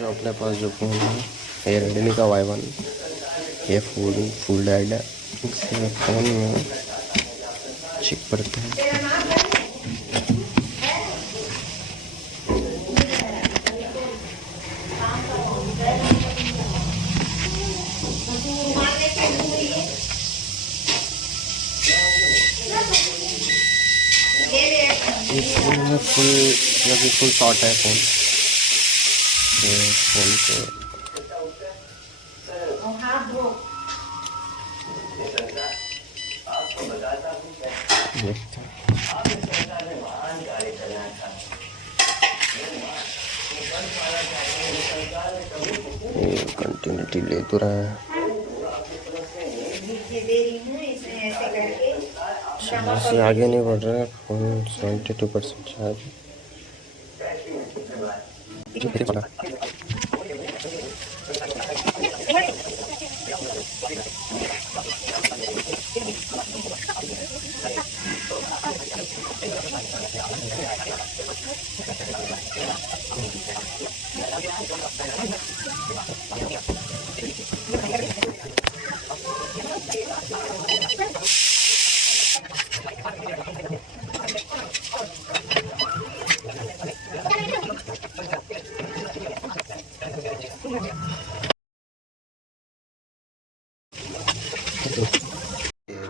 जो अपने पास जो फ़ोन है ये रेडमी का Y1, ये फुल डेड है। इससे फ़ोन में चेक करते हैं। इस फ़ोन में फुल शॉट है फ़ोन। ये फ़ोन को देखते हैं, ये कंटिन्यूटी ले तो रहा है। से आगे नहीं बढ़ रहा है फ़ोन, 72% शायद।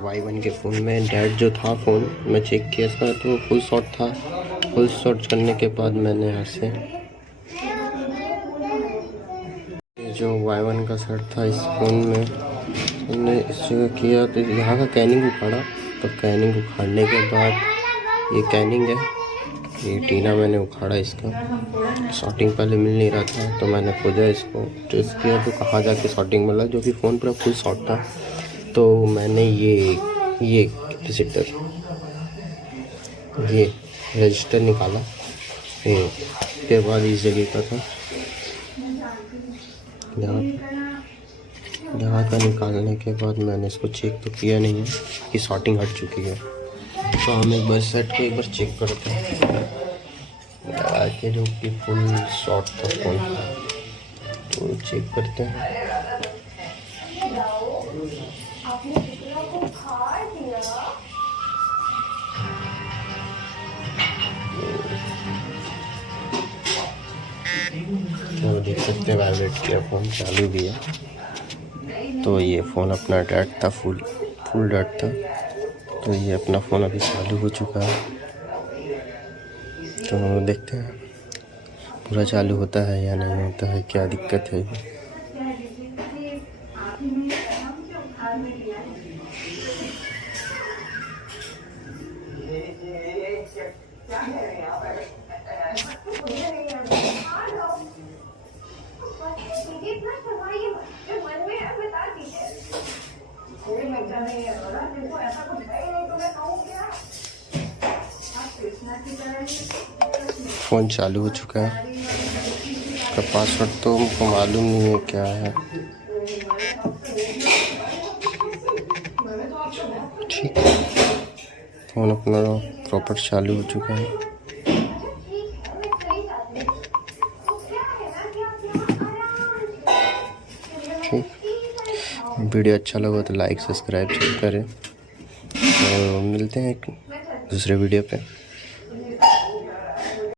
Y1 के फ़ोन में डेड जो था फ़ोन, मैं चेक किया इसका तो फुल शॉट था। फुल शॉट करने के बाद मैंने यहाँ से जो Y1 का सेट था इस फ़ोन में मैंने इसे किया तो यहाँ का कैनिंग उखाड़ा। तो कैनिंग उखाड़ने के बाद ये कैनिंग है, ये टीना मैंने उखाड़ा इसका। शॉटिंग पहले मिल नहीं रहा था तो मैंने खोजा इसको, ट्रेस किया तो कहाँ जाके शॉटिंग मिला, जो कि फ़ोन पूरा फुल शॉट था। तो मैंने ये कैपेसिटर, ये रजिस्टर निकाला। ये के बाद इस जगह का था, यहाँ का निकालने के बाद मैंने इसको चेक तो किया नहीं है कि शॉटिंग हट चुकी है। तो हम एक बार सेट को एक बार चेक करते हैं आके, जो कि फुल शॉट था फोन, तो चेक करते हैं। तो देख सकते हैं वाइब्रेट किया, फ़ोन चालू भी है। तो ये फ़ोन अपना डेड था, फुल डेड था। तो ये अपना फ़ोन अभी चालू हो चुका है। तो देखते हैं पूरा चालू होता है या नहीं होता है, क्या दिक्कत है। फ़ोन चालू हो चुका है। इसका पासवर्ड तो हमको मालूम नहीं है क्या है। ठीक है, फ़ोन अपना प्रॉपर चालू हो चुका है। ठीक, वीडियो अच्छा लगा तो लाइक सब्सक्राइब करें और मिलते हैं एक दूसरे वीडियो पे।